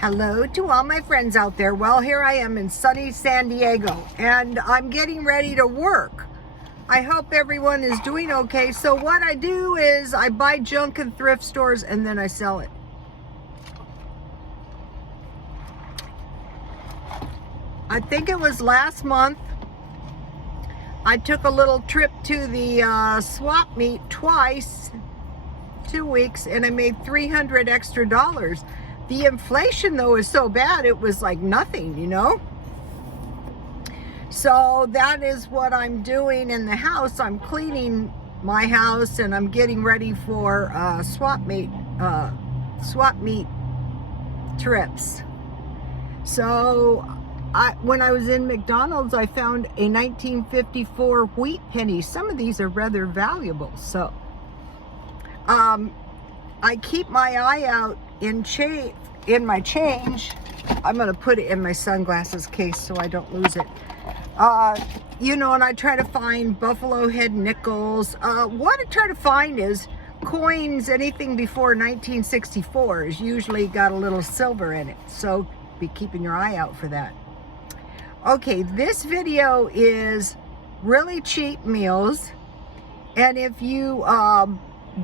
Hello to all my friends out there. Well, here I am in sunny San Diego, and I'm getting ready to work. I hope everyone is doing okay. So what I do is I buy junk in thrift stores and then I sell it. I think it was last month, I took a little trip to the swap meet twice, 2 weeks, and I made $300 extra. The inflation though is so bad, it was like nothing, you know? So that is what I'm doing in the house. I'm cleaning my house and I'm getting ready for swap meet trips. So when I was in McDonald's, I found a 1954 wheat penny. Some of these are rather valuable. So I keep my eye out in my change. I'm going to put it in my sunglasses case so I don't lose it. You know, and I try to find buffalo head nickels. What I try to find is coins, anything before 1964 is usually got a little silver in it. So be keeping your eye out for that. Okay, this video is really cheap meals. And if you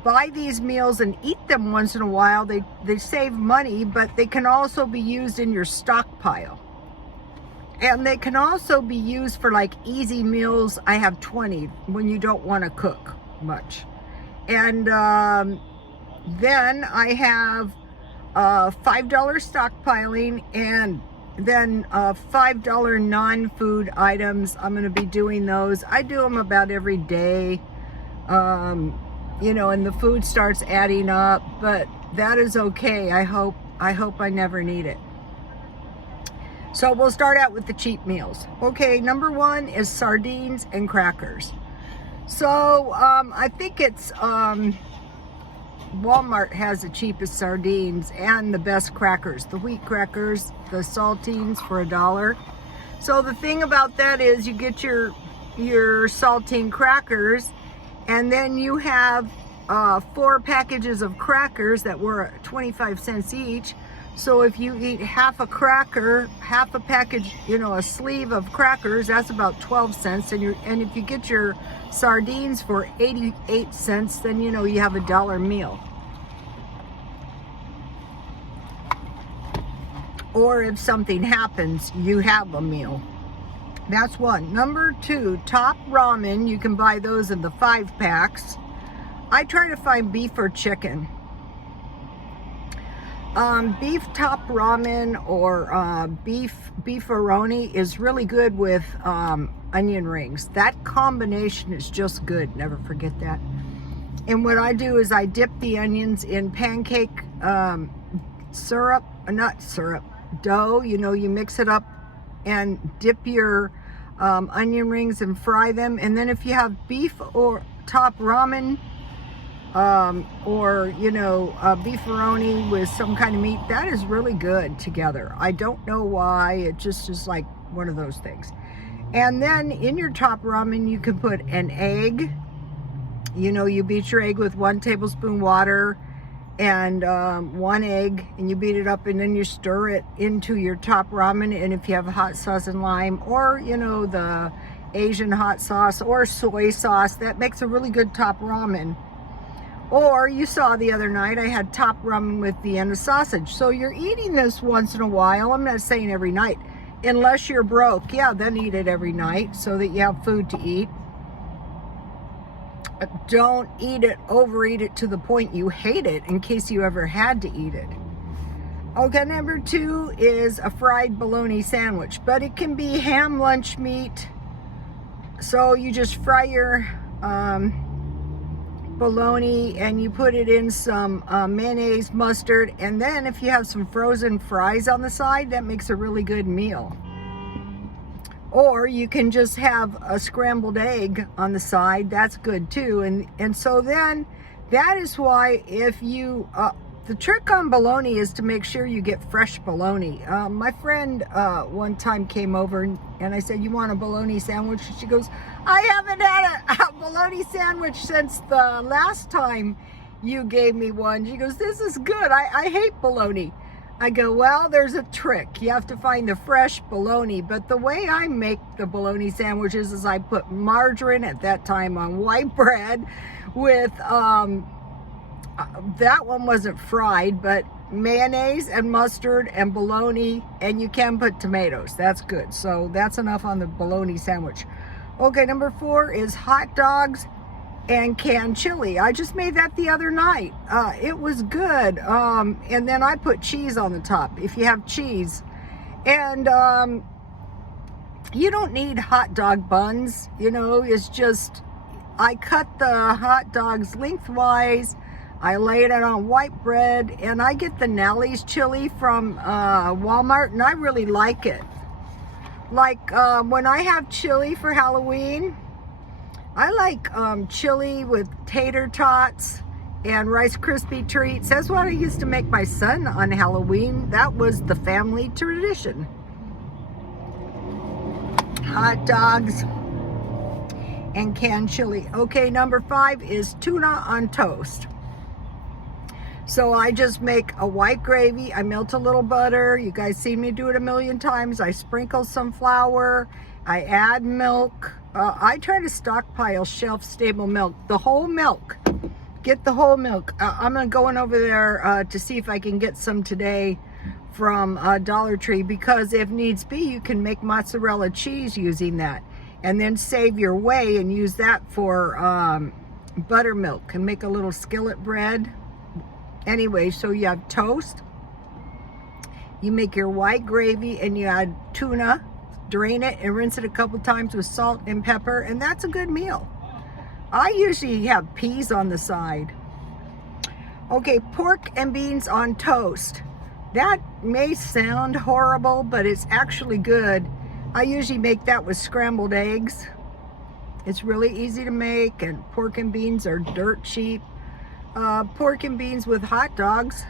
buy these meals and eat them once in a while, they save money, but they can also be used in your stockpile. And they can also be used for like easy meals. I have 20 when you don't want to cook much. And then I have $5 stockpiling, and then $5 non-food items. I'm going to be doing those. I do them about every day. You know, and the food starts adding up, but that is okay. I hope I never need it. So we'll start out with the cheap meals. Okay, number one is sardines and crackers. So I think it's Walmart has the cheapest sardines and the best crackers. The wheat crackers, the saltines for $1. So the thing about that is you get your saltine crackers, and then you have 4 packages of crackers that were 25 cents each. So if you eat half a cracker, half a package, you know, a sleeve of crackers, that's about 12 cents. And if you get your sardines for 88 cents, then you know you have $1 meal. Or if something happens, you have a meal. That's one. Number two, top ramen. You can buy those in the 5 packs. I try to find beef or chicken. Beef top ramen or beefaroni is really good with onion rings. That combination is just good. Never forget that. And what I do is I dip the onions in pancake dough. You know, you mix it up and dip your onion rings and fry them. And then if you have beef or top ramen, or you know, beefaroni with some kind of meat, that is really good together. I don't know why, it just is like one of those things. And then in your top ramen you can put an egg. You know, you beat your egg with 1 tablespoon water and 1 egg, and you beat it up, and then you stir it into your top ramen. And if you have hot sauce and lime, or you know, the Asian hot sauce or soy sauce, that makes a really good top ramen. Or you saw the other night I had top ramen with Vienna sausage. So you're eating this once in a while. I'm not saying every night, unless you're broke. Yeah, then eat it every night so that you have food to eat. Don't overeat it to the point you hate it, in case you ever had to eat it. Okay, number two is a fried bologna sandwich, but it can be ham lunch meat. So you just fry your bologna and you put it in some mayonnaise, mustard, and then if you have some frozen fries on the side, that makes a really good meal. Or you can just have a scrambled egg on the side. That's good too. And so then that is why, if you the trick on bologna is to make sure you get fresh bologna. My friend one time came over and I said, "You want a bologna sandwich?" And she goes, "I haven't had a bologna sandwich since the last time you gave me one." She goes, "This is good. I hate bologna." I go, well, there's a trick. You have to find the fresh bologna. But the way I make the bologna sandwiches is I put margarine at that time on white bread with, that one wasn't fried, but mayonnaise and mustard and bologna, and you can put tomatoes. That's good. So that's enough on the bologna sandwich. Okay, number 4 is hot dogs and canned chili. I just made that the other night. It was good. And then I put cheese on the top, if you have cheese. And you don't need hot dog buns, you know, it's just, I cut the hot dogs lengthwise, I lay it on white bread, and I get the Nellie's chili from Walmart, and I really like it. Like when I have chili for Halloween, I like chili with tater tots and Rice Krispie treats. That's what I used to make my son on Halloween. That was the family tradition. Hot dogs and canned chili. Okay, number 5 is tuna on toast. So I just make a white gravy. I melt a little butter. You guys seen me do it a million times. I sprinkle some flour. I add milk. I try to stockpile shelf-stable milk. The whole milk. Get the whole milk. I'm going over there to see if I can get some today from Dollar Tree, because if needs be, you can make mozzarella cheese using that. And then save your whey and use that for buttermilk and make a little skillet bread. Anyway, so you have toast. You make your white gravy and you add tuna. Drain it and rinse it a couple times with salt and pepper, and that's a good meal. I usually have peas on the side. Okay, pork and beans on toast. That may sound horrible, but it's actually good. I usually make that with scrambled eggs. It's really easy to make, and pork and beans are dirt cheap. Pork and beans with hot dogs.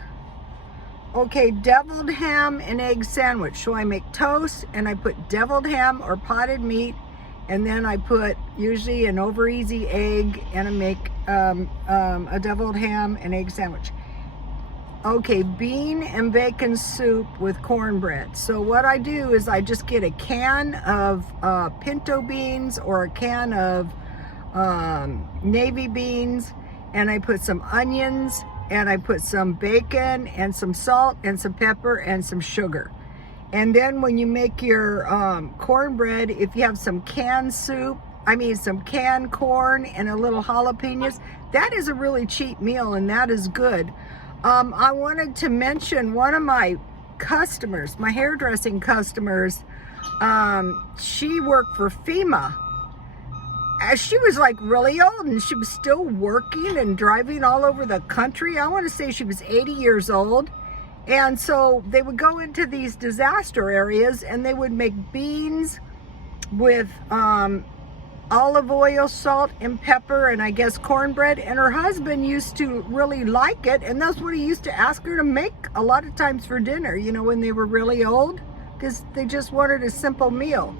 Okay, deviled ham and egg sandwich. So I make toast and I put deviled ham or potted meat, and then I put usually an over easy egg, and I make a deviled ham and egg sandwich. Okay, bean and bacon soup with cornbread. So what I do is I just get a can of pinto beans or a can of navy beans, and I put some onions, and I put some bacon and some salt and some pepper and some sugar. And then when you make your cornbread, if you have some canned soup, some canned corn and a little jalapenos, that is a really cheap meal, and that is good. I wanted to mention one of my customers, my hairdressing customers, she worked for FEMA. She was like really old, and she was still working and driving all over the country. I want to say she was 80 years old. And so they would go into these disaster areas and they would make beans with olive oil, salt, and pepper, and I guess cornbread. And her husband used to really like it, and that's what he used to ask her to make a lot of times for dinner, you know, when they were really old, because they just wanted a simple meal.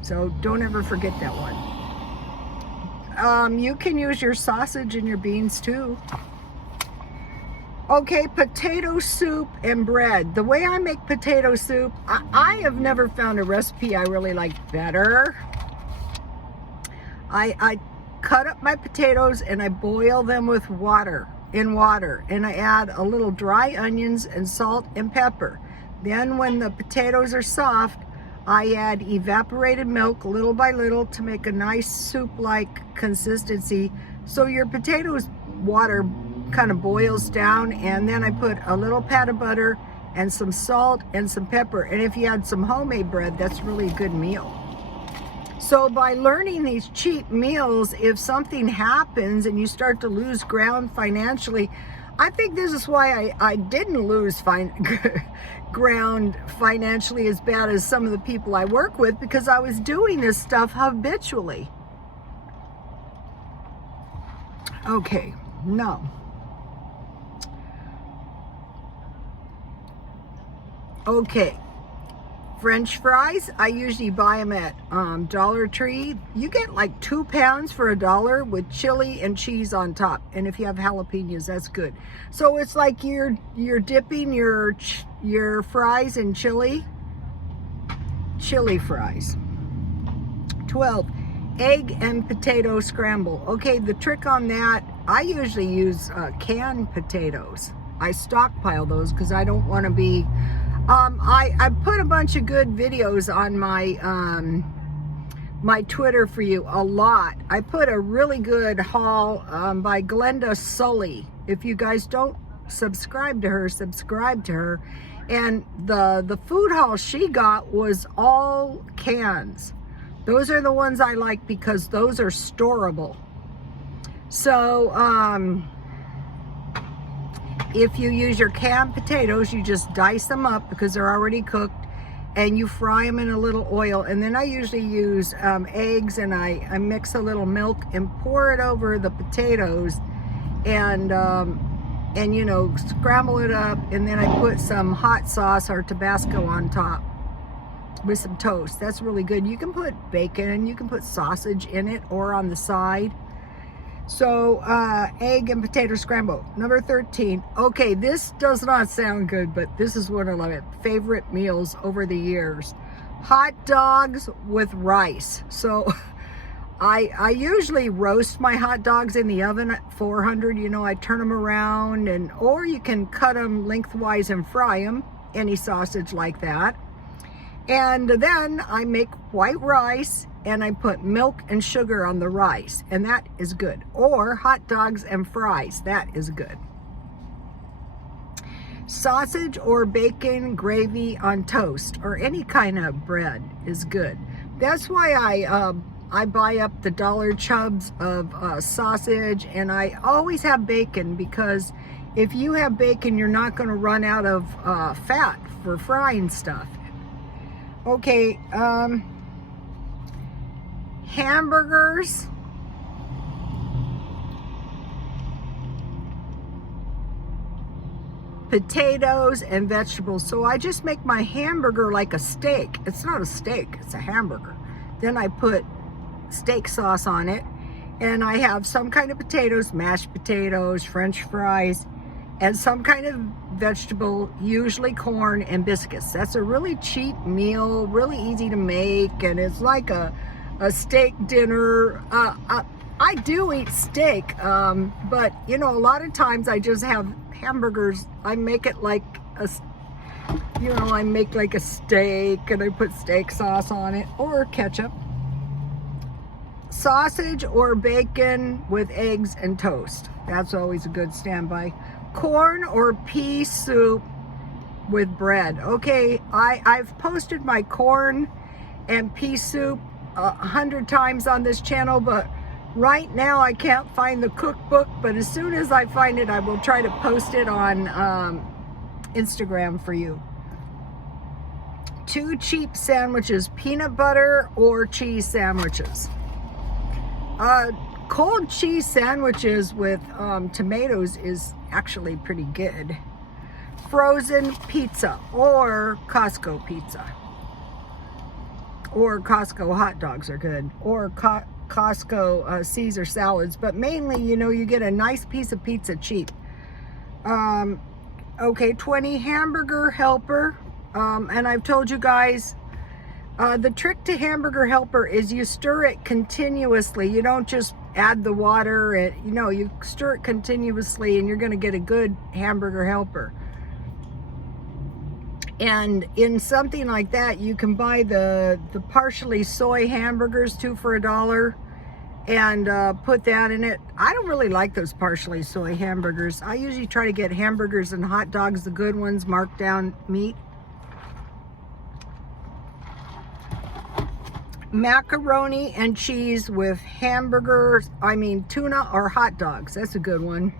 So don't ever forget that one. You can use your sausage and your beans too. Okay, potato soup and bread. The way I make potato soup, I have never found a recipe I really like better. I cut up my potatoes and I boil them with water, and I add a little dry onions and salt and pepper. Then when the potatoes are soft, I add evaporated milk little by little to make a nice soup-like consistency. So your potatoes water kind of boils down, and then I put a little pat of butter and some salt and some pepper. And if you add some homemade bread, that's really a good meal. So by learning these cheap meals, if something happens and you start to lose ground financially, I think this is why I didn't lose ground financially as bad as some of the people I work with, because I was doing this stuff habitually. Okay, no. Okay, French fries, I usually buy them at Dollar Tree. You get like 2 pounds for $1 with chili and cheese on top. And if you have jalapenos, that's good. So it's like you're dipping your your fries in chili fries. 12, egg and potato scramble. Okay, the trick on that, I usually use canned potatoes. I stockpile those because I don't want to be, I put a bunch of good videos on my, my Twitter for you, a lot. I put a really good haul by Glenda Sully. If you guys don't subscribe to her, subscribe to her. And the food haul she got was all cans. Those are the ones I like because those are storable. So if you use your canned potatoes, you just dice them up because they're already cooked, and you fry them in a little oil. And then I usually use eggs, and I mix a little milk and pour it over the potatoes, and you know, scramble it up, and then I put some hot sauce or Tabasco on top with some toast. That's really good. You can put bacon, you can put sausage in it or on the side. So egg and potato scramble. Number 13. Okay, this does not sound good, but this is one of my favorite meals over the years. Hot dogs with rice. So I usually roast my hot dogs in the oven at 400. You know, I turn them around, and or you can cut them lengthwise and fry them, any sausage like that. And then I make white rice, and I put milk and sugar on the rice, and that is good. Or hot dogs and fries, that is good. Sausage or bacon gravy on toast or any kind of bread is good. That's why I buy up the Dollar Chubs of sausage, and I always have bacon, because if you have bacon, you're not going to run out of fat for frying stuff. Okay, hamburgers, potatoes, and vegetables. So I just make my hamburger like a steak. It's not a steak, it's a hamburger. Then I put steak sauce on it, and I have some kind of potatoes, mashed potatoes, French fries, and some kind of vegetable, usually corn and biscuits. That's a really cheap meal, really easy to make, and it's like a steak dinner. I do eat steak, but you know, a lot of times I just have hamburgers. I make it like I make like a steak, and I put steak sauce on it or ketchup. Sausage or bacon with eggs and toast. That's always a good standby. Corn or pea soup with bread. Okay, I've posted my corn and pea soup 100 times on this channel, but right now I can't find the cookbook, but as soon as I find it, I will try to post it on Instagram for you. 2 cheap sandwiches, peanut butter or cheese sandwiches. Cold cheese sandwiches with tomatoes is actually pretty good. Frozen pizza or Costco pizza. Or Costco hot dogs are good. Or Costco Caesar salads. But mainly, you know, you get a nice piece of pizza cheap. Okay, 20 hamburger helper. And I've told you guys, the trick to hamburger helper is you stir it continuously. You don't just add the water, and you know, you stir it continuously, and you're going to get a good hamburger helper. And in something like that, you can buy the partially soy hamburgers, 2 for $1, and put that in it. I don't really like those partially soy hamburgers. I usually try to get hamburgers and hot dogs, the good ones, marked down meat. Macaroni and cheese with hamburgers, tuna or hot dogs. That's a good one.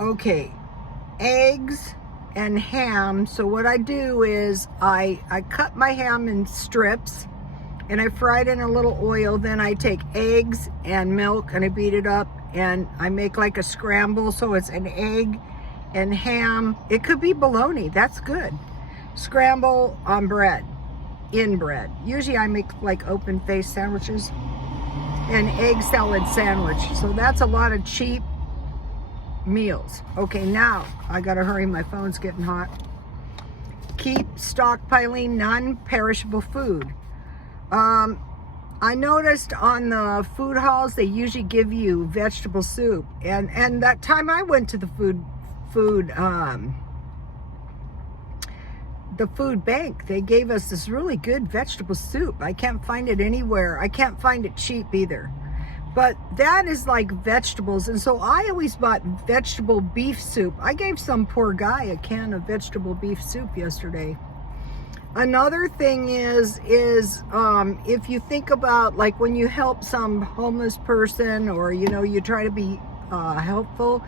Okay, eggs and ham. So what I do is I cut my ham in strips, and I fry it in a little oil. Then I take eggs and milk, and I beat it up, and I make like a scramble. So it's an egg and ham. It could be bologna. That's good. Scramble on bread, in bread. Usually I make like open face sandwiches, and egg salad sandwich. So that's a lot of cheap meals. Okay, now I gotta hurry, my phone's getting hot. Keep stockpiling non-perishable food. I noticed on the food halls they usually give you vegetable soup, and that time I went to the food bank, they gave us this really good vegetable soup. I can't find it anywhere. I can't find it cheap either. But that is like vegetables, and so I always bought vegetable beef soup. I gave some poor guy a can of vegetable beef soup yesterday. Another thing is if you think about, like, when you help some homeless person, or you try to be helpful,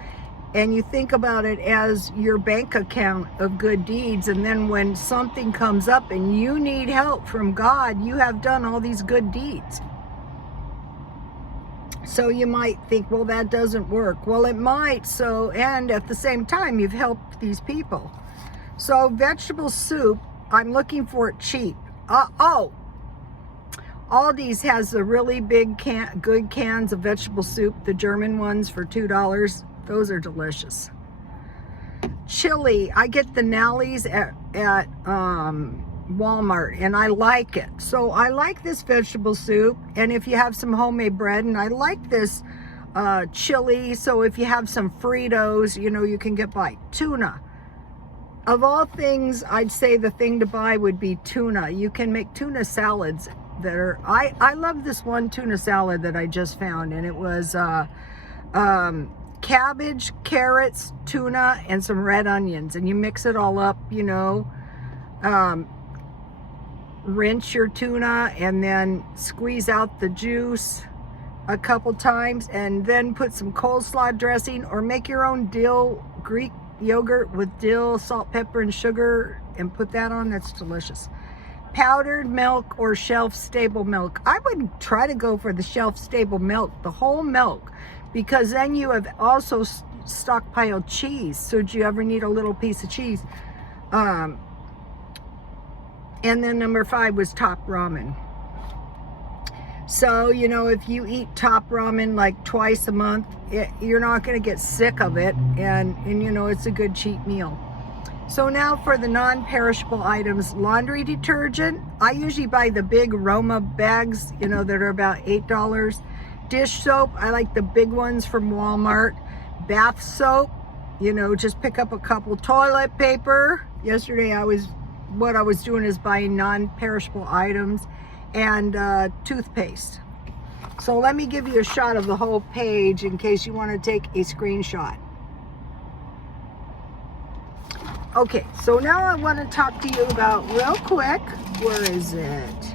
and you think about it as your bank account of good deeds, and then when something comes up and you need help from God, you have done all these good deeds. So you might think, well, that doesn't work. Well, it might. So, and at the same time, you've helped these people. So vegetable soup, I'm looking for it cheap. Aldi's has the really big good cans of vegetable soup, the German ones for $2. Those are delicious. Chili, I get the Nallies at Walmart, and I like it. So I like this vegetable soup, and if you have some homemade bread, and I like this chili, so if you have some Fritos, you can get by. Tuna. Of all things, I'd say the thing to buy would be tuna. You can make tuna salads that are, I love this one tuna salad that I just found, and it was cabbage, carrots, tuna, and some red onions, and you mix it all up, rinse your tuna and then squeeze out the juice a couple times, and then put some coleslaw dressing, or make your own dill Greek yogurt with dill, salt, pepper, and sugar, and put that on. That's delicious. Powdered milk or shelf-stable milk. I would try to go for the shelf-stable milk, the whole milk, because then you have also stockpiled cheese. So do you ever need a little piece of cheese? And then number 5 was Top Ramen. So, if you eat Top Ramen like twice a month, you're not going to get sick of it. And it's a good cheap meal. So now for the non-perishable items, laundry detergent. I usually buy the big Roma bags, that are about $8. Dish soap, I like the big ones from Walmart. Bath soap, just pick up a couple. Toilet paper. Yesterday what I was doing is buying non-perishable items, and toothpaste. So let me give you a shot of the whole page in case you want to take a screenshot. Okay, so now I want to talk to you about, real quick, where is it?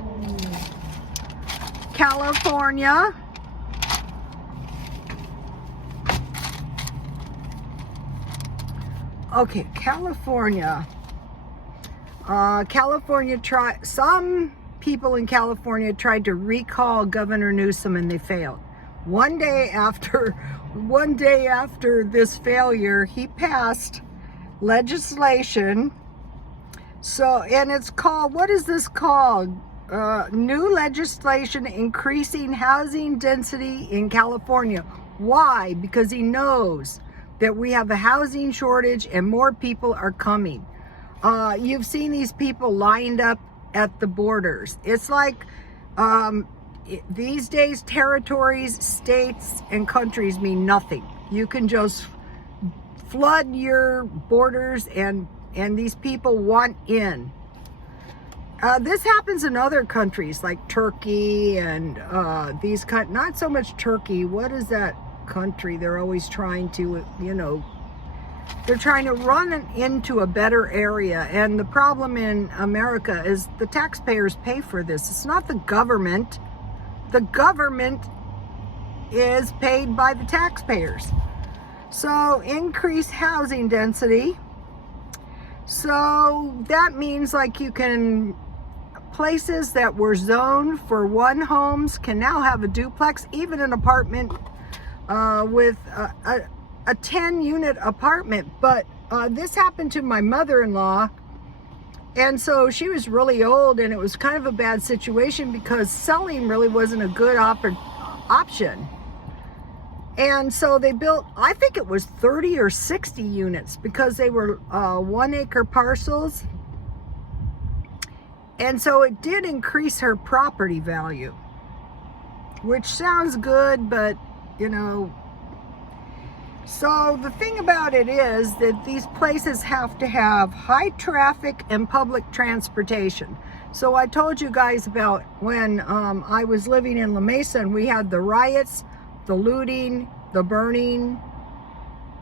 California. Okay, California. Some people in California tried to recall Governor Newsom, and they failed. One day after this failure, he passed legislation. So, and it's called, what is this called? New legislation increasing housing density in California. Why? Because he knows that we have a housing shortage and more people are coming. You've seen these people lined up at the borders. It's like these days, territories, states, and countries mean nothing. You can just flood your borders, and these people want in. This happens in other countries like Turkey and not so much Turkey. What is that country? They're always trying to, they're trying to run into a better area. And the problem in America is the taxpayers pay for this. It's not the government. The government is paid by the taxpayers. So increase housing density. So that means like places that were zoned for one homes can now have a duplex, even an apartment with a 10-unit apartment. But this happened to my mother-in-law, and so she was really old, and it was kind of a bad situation because selling really wasn't a good option. And so they built, I think it was 30 or 60 units because they were 1 acre parcels. And so it did increase her property value, which sounds good, but you know, so the thing about it is that these places have to have high traffic and public transportation. So I told you guys about when I was living in La Mesa and we had the riots, the looting, the burning.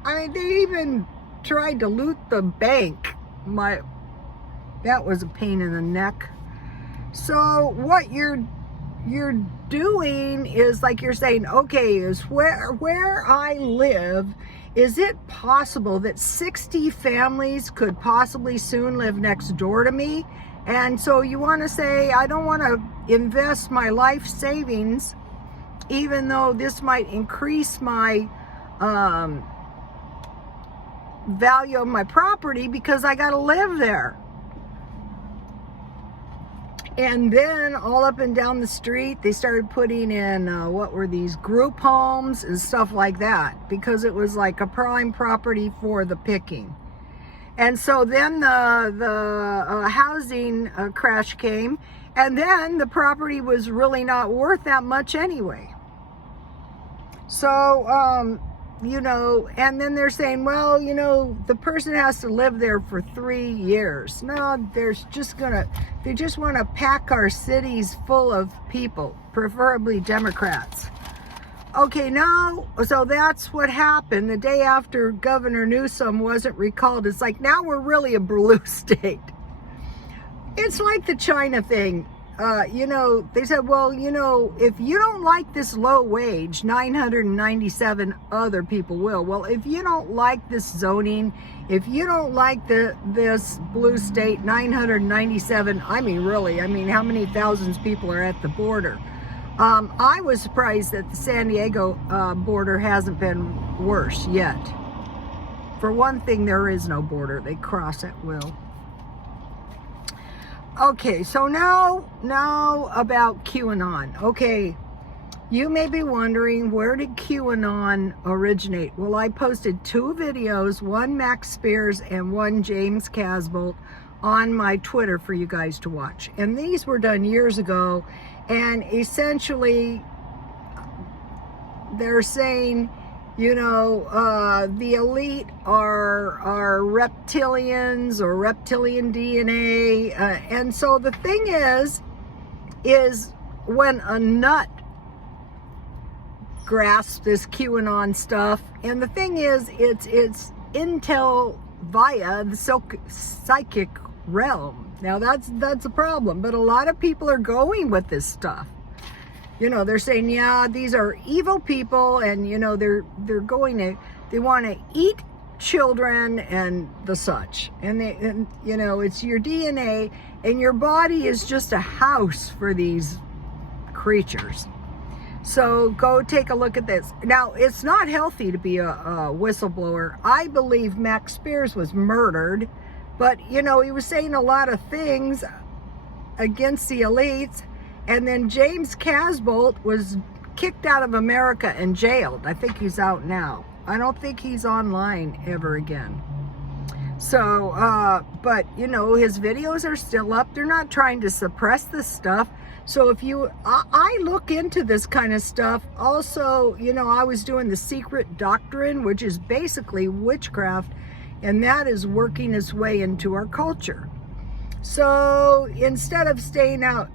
I mean, they even tried to loot the bank. That was a pain in the neck. So what you're doing is, like, you're saying, okay, is where I live, is it possible that 60 families could possibly soon live next door to me? And so you want to say, I don't want to invest my life savings, even though this might increase my value of my property, because I got to live there. And then all up and down the street, they started putting in, what were these, group homes and stuff like that, because it was like a prime property for the picking. And so then the housing crash came, and then the property was really not worth that much anyway. So, you know, and then they're saying, well, you know, the person has to live there for 3 years. No, they just want to pack our cities full of people, preferably Democrats. Okay, now, so that's what happened the day after Governor Newsom wasn't recalled. It's like, now we're really a blue state. It's like the China thing. You know, they said, well, you know, if you don't like this low wage, 997 other people will. Well, if you don't like this zoning, if you don't like this blue state, 997, I mean, really, I mean, how many thousands of people are at the border? I was surprised that the San Diego border hasn't been worse yet. For one thing, there is no border. They cross at will. Okay, so now about QAnon. Okay, you may be wondering, where did QAnon originate? Well, I posted 2 videos, one Max Spears and one James Casbolt, on my Twitter for you guys to watch. And these were done years ago, and essentially they're saying, you know, the elite are reptilians or reptilian DNA. And so the thing is when a nut grasps this QAnon stuff, and the thing is, it's intel via the psychic realm. Now that's a problem, but a lot of people are going with this stuff. You know, they're saying, yeah, these are evil people, and you know, they want to eat children and the such, and you know, it's your DNA, and your body is just a house for these creatures. So go take a look at this. Now, it's not healthy to be a whistleblower. I believe Max Spears was murdered, but you know, he was saying a lot of things against the elites. And then James Casbolt was kicked out of America and jailed. I think he's out now. I don't think he's online ever again. So, but you know, his videos are still up. They're not trying to suppress this stuff. So if I look into this kind of stuff. Also, you know, I was doing the Secret Doctrine, which is basically witchcraft, and that is working its way into our culture. So instead of staying up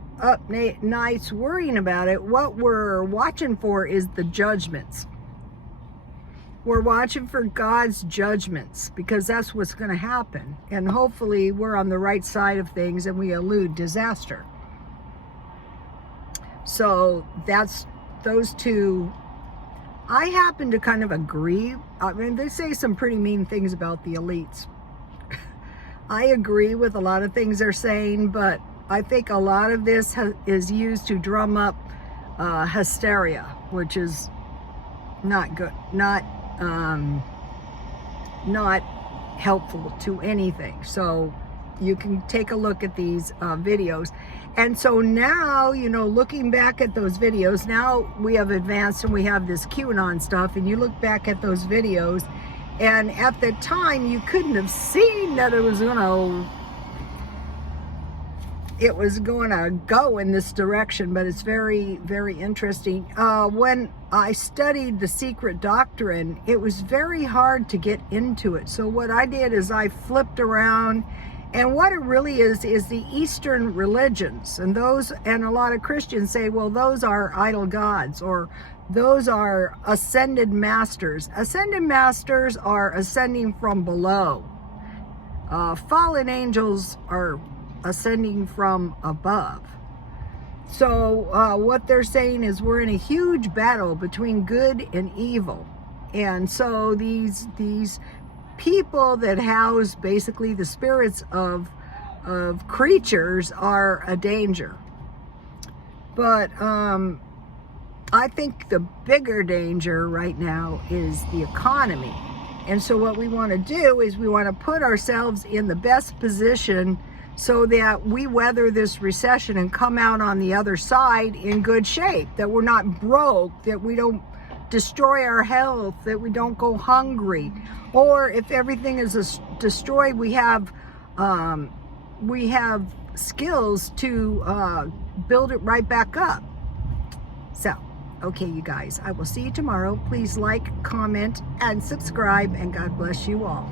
nights worrying about it, what we're watching for is the judgments. We're watching for God's judgments, because that's what's going to happen. And hopefully we're on the right side of things and we elude disaster. So that's those 2. I happen to kind of agree. I mean, they say some pretty mean things about the elites. I agree with a lot of things they're saying, but I think a lot of this is used to drum up hysteria, which is not good, not helpful to anything. So you can take a look at these videos. And so now, you know, looking back at those videos, now we have advanced and we have this QAnon stuff, and you look back at those videos, and at the time you couldn't have seen that it was gonna go in this direction, but it's very, very interesting. When I studied the secret doctrine, it was very hard to get into it. So what I did is I flipped around, and what it really is the Eastern religions, and a lot of Christians say, well, those are idol gods, or those are ascended masters. Ascended masters are ascending from below. Fallen angels are ascending from above. So what they're saying is we're in a huge battle between good and evil. And so these people that house basically the spirits of creatures are a danger. But I think the bigger danger right now is the economy. And so what we want to do is we want to put ourselves in the best position so that we weather this recession and come out on the other side in good shape, that we're not broke, that we don't destroy our health, that we don't go hungry, or if everything is destroyed, we have skills to build it right back up. So, okay, you guys, I will see you tomorrow. Please like, comment, and subscribe, and God bless you all.